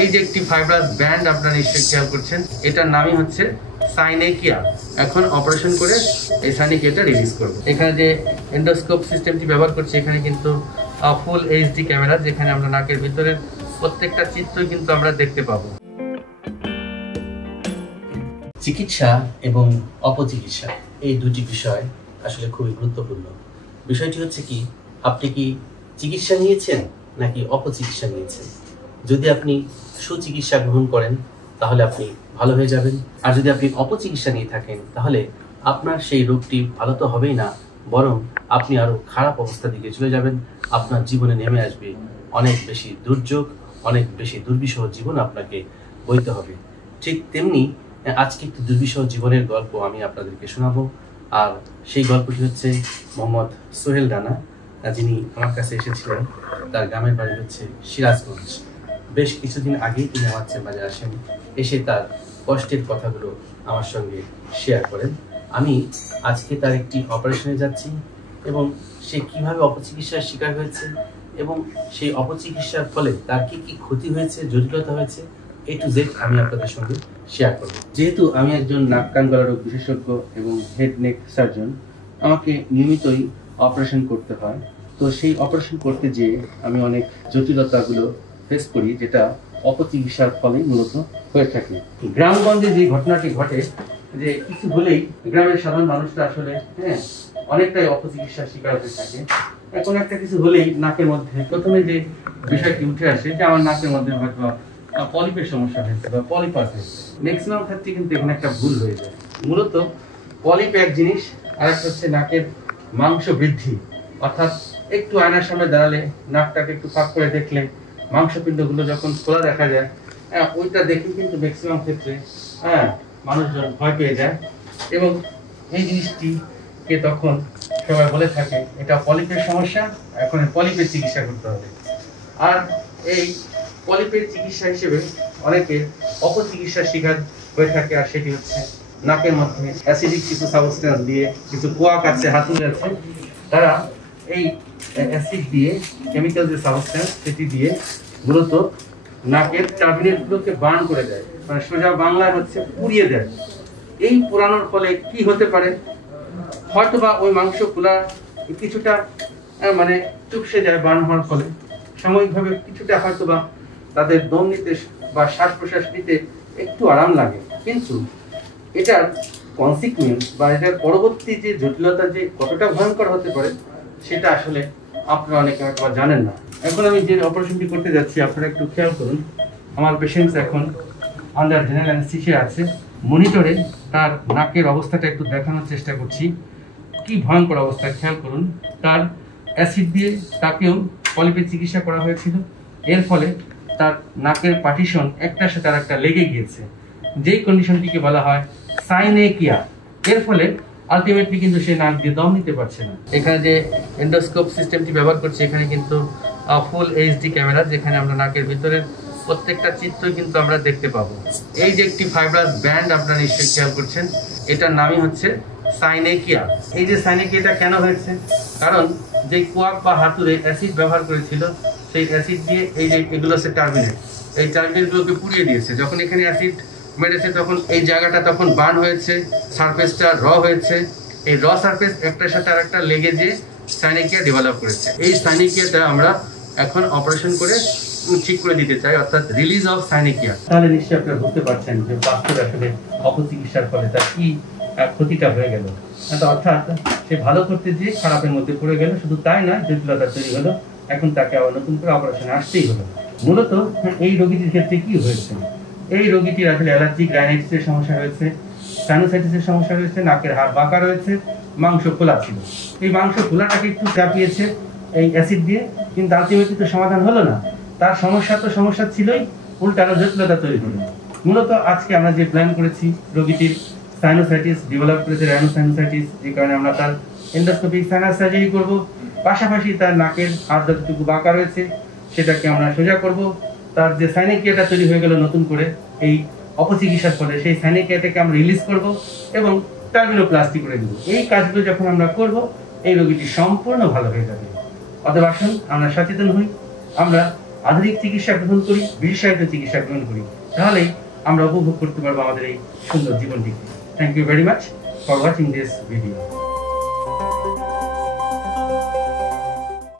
এই যে একটি ফাইব্রাস ব্যান্ড আপনারা নিশ্চয়ই খেয়াল করছেন, এটার নামই হচ্ছে সাইনেকিয়া। এখন অপারেশন করে এই সাইনেকিয়াটা রিলিজ করব। এখানে যে এন্ডোস্কোপ সিস্টেমটি ব্যবহার করছি, এখানে কিন্তু ফুল এইচডি ক্যামেরা, যেখানে আমরা নাকের ভিতরের প্রত্যেকটা চিত্রই কিন্তু আমরা দেখতে পাবো। চিকিৎসা এবং অপচিকিৎসা এই দুটি বিষয় আসলে খুবই গুরুত্বপূর্ণ। বিষয়টি হচ্ছে কি, আপনি কি চিকিৎসা নিয়েছেন নাকি অপচিকিৎসা নিয়েছেন। যদি আপনি সুচিকিৎসা গ্রহণ করেন তাহলে আপনি ভালো হয়ে যাবেন, আর যদি আপনি অপচিকিৎসা নিয়ে থাকেন তাহলে আপনার সেই রোগটি ভালো তো হবেই না, বরং আপনি আরো খারাপ অবস্থার দিকে চলে যাবেন। আপনার জীবনে নেমে আসবে অনেক বেশি দুর্যোগ, অনেক বেশি দুর্বিষহ জীবন আপনাকে বইতে হবে। ঠিক তেমনি আজকে একটি দুর্বিষহ জীবনের গল্প আমি আপনাদেরকে শোনাবো। আর সেই গল্পটি হচ্ছে মোহাম্মদ সোহেল রানা, যিনি আমার কাছে এসেছিলেন। তার গ্রামের বাড়ি হচ্ছে সিরাজগঞ্জ। বেশ কিছুদিন আগেই তিনি আমার চেম্বারে আসেন, এসে তার কষ্টের কথাগুলো আমার সঙ্গে শেয়ার করেন। আমি আজকে তার একটি অপারেশনে যাচ্ছি এবং সে কিভাবে অপচিকিৎসার শিকার হয়েছে এবং সেই অপচিকিৎসার ফলে তার কি কি ক্ষতি হয়েছে, জটিলতা হয়েছে, A to Z আমি আপনাদের সঙ্গে শেয়ার করব। যেহেতু আমি একজন নাক কান গলা রোগ বিশেষজ্ঞ এবং হেড নেক সার্জন, আমাকে নিয়মিতই অপারেশন করতে হয়। তো সেই অপারেশন করতে যেয়ে আমি অনেক জটিলতাগুলো ফেস করি, যেটা অপচিকিৎসার ফলে মূলত হয়ে থাকে। গ্রামগঞ্জে যে ঘটনাটি ঘটে, যে কিছু হলেই গ্রামের সাধারণ মানুষরা আসলে অনেকটাই অপচিকিৎসার শিকার হয়ে থাকে। এখন একটা কিছু হলেই নাকের মধ্যে প্রথমে যে বিষয়টি উঠে আসে যে আমার নাকের মধ্যে হয়তো পলিপের সমস্যা হয়েছে বা পলিপ আছে। ম্যাক্সিমাম ক্ষেত্রে কিন্তু এখানে একটা ভুল হয়ে যায়। মূলত পলিপ এক জিনিস, আর একটা হচ্ছে নাকের মাংস বৃদ্ধি। অর্থাৎ একটু আয়নার সামনে দাঁড়ালে, নাকটাকে একটু ফাঁক করে দেখলে মাংসপিণ্ডগুলো যখন খোলা দেখা যায়, ওইটা দেখে কিন্তু ম্যাক্সিমাম ক্ষেত্রে মানুষজন ভয় পেয়ে যায় এবং এই জিনিসটিকে তখন সবাই বলে থাকে এটা পলিপের সমস্যা, এখন পলিপের চিকিৎসা করতে হবে। আর এই পলিপের চিকিৎসা হিসেবে অনেকে অপচিকিৎসার শিকার হয়ে থাকে, আর সেটি হচ্ছে নাকের মধ্যে অ্যাসিডিক কিছু সাবস্টেন্স দিয়ে, কিছু কোয়াক আছে, হাতুড়ি আছে, তারা এই অ্যাসিড দিয়ে, কেমিক্যাল যে সাবস্টেন্স সেটি দিয়ে মূলত নাকের টার্মিনেটগুলোকে বার্ন করে দেয়, মানে সোজা বাংলায় হচ্ছে পুড়িয়ে দেয়। এই পোড়ানোর ফলে কি হতে পারে, হয়তোবা ওই মাংসগুলা কিছুটা মানে চুপসে যায় বার্ন হওয়ার ফলে, সাময়িকভাবে কিছুটা হয়তোবা তাদের দম নিতে বা শ্বাস প্রশ্বাস নিতে একটু আরাম লাগে, কিন্তু এটার কনসিকুয়েন্স বা এটার পরবর্তী যে জটিলতা যে কতটা ভয়ঙ্কর হতে পারে সেটা আসলে আপনারা অনেকে হয়তো জানেন না। এখন আমি যে অপারেশনটি করতে যাচ্ছি, আপনারা একটু খেয়াল করুন। আমার পেশেন্টস এখন আন্ডার জেনারেল অ্যানেস্থেসিয়া আছে। মনিটরে তার নাকের অবস্থাটা একটু দেখানোর চেষ্টা করছি, কি ভয়ঙ্কর অবস্থা। খেয়াল করুন, তার অ্যাসিড দিয়ে তাকেও পলিপের চিকিৎসা করা হয়েছিল। এর ফলে তার নাকের পার্টিশন একটার সাথে আর একটা লেগে গিয়েছে, যেই কন্ডিশনটিকে বলা হয় সাইনেকিয়া। এর ফলে আলটিমেটলি কিন্তু সে নাক দিয়ে দম নিতে পারছে না। এখানে যে এন্ডোস্কোপ সিস্টেমটি ব্যবহার করছি, এখানে কিন্তু ফুল এইচডি ক্যামেরা, যেখানে আমরা নাকের ভিতরের প্রত্যেকটা চিত্রই কিন্তু আমরা দেখতে পাবো। এই যে একটি ফাইব্রাস ব্যান্ড আপনারা নিশ্চয়ই খেয়াল করছেন, এটার নামই হচ্ছে সাইনেকিয়া। এই যে সাইনেকিয়াটা কেন হয়েছে, কারণ যে কোয়াক বা হাতুড়ে অ্যাসিড ব্যবহার করেছিল, সেই অ্যাসিড দিয়ে এই যে এগুলো হচ্ছে টার্মিনেট, এই টার্মিনেটগুলোকে পুড়িয়ে দিয়েছে। যখন এখানে অ্যাসিড মেরেছে তখন এই জায়গাটা তখন বার্ন হয়েছে, সারফেসটা র হয়েছে। এই র সারফেস একটার সাথে আর একটা লেগে যে সাইনেকিয়া ডেভেলপ করেছে। এই সাইনেকিয়াটা আমরা এখন অপারেশন করে ঠিক করে দিতে চাই, অর্থাৎ রিলিজ অফ সাইনেকিয়া। তাহলে নিশ্চয়ই আপনারা বুঝতে পারছেন যে বাস্তবে আসলে অপচিকিৎসার ফলে তার কি ক্ষতিটা হয়ে গেল। অর্থাৎ সে ভালো করতে গিয়ে খারাপের মধ্যে পড়ে গেল। শুধু তাই না, জটিলতা তৈরি হলো, এখন তাকে আবার নতুন করে অপারেশনে আসতেই হলো। মূলত এই রোগীটির ক্ষেত্রে কি হয়েছে, এই রোগীটির আসলে অ্যালার্জিক রাইনাইটিসের সমস্যা হয়েছে, সাইনোসাইটিসের সমস্যা হয়েছে, নাকের হাড় বাঁকা রয়েছে, মাংস খোলা ছিল। এই মাংস খোলাটাকে একটু চাপিয়েছে এই অ্যাসিড দিয়ে, কিন্তু আলটিমেটলি তো সমাধান হলো না। তার সমস্যা তো সমস্যা ছিলই, উল্টানো জটিলতা তৈরি হলো। মূলত আজকে আমরা যে প্ল্যান করেছি, রোগীটির সাইনোসাইটিস ডেভেলপ করেছে, রাইনোসাইনোসাইটিস, যে কারণে আমরা তার এন্ডোস্কোপিক সাইনাস সার্জারি করব। পাশাপাশি তার নাকের হাড় যতটুকু বাঁকা রয়েছে সেটাকে আমরা সোজা করব। তার যে সাইনেকিয়াটা তৈরি হয়ে গেল নতুন করে এই অপচিকিৎসার ফলে, সেই সাইনেকিয়াটাকে আমরা রিলিজ করব এবং টার্মিনোপ্লাস্টি করে দেব। এই কাজগুলো যখন আমরা করব, এই রোগীটি সম্পূর্ণ ভালো হয়ে যাবে। অতএব আসুন আমরা সচেতন হই, আমরা আধুনিক চিকিৎসা গ্রহণ করি, বিশেষায়িত চিকিৎসা গ্রহণ করি, তাহলেই আমরা উপভোগ করতে পারবো আমাদের এই সুন্দর জীবনটিকে। Thank you very much for watching this video.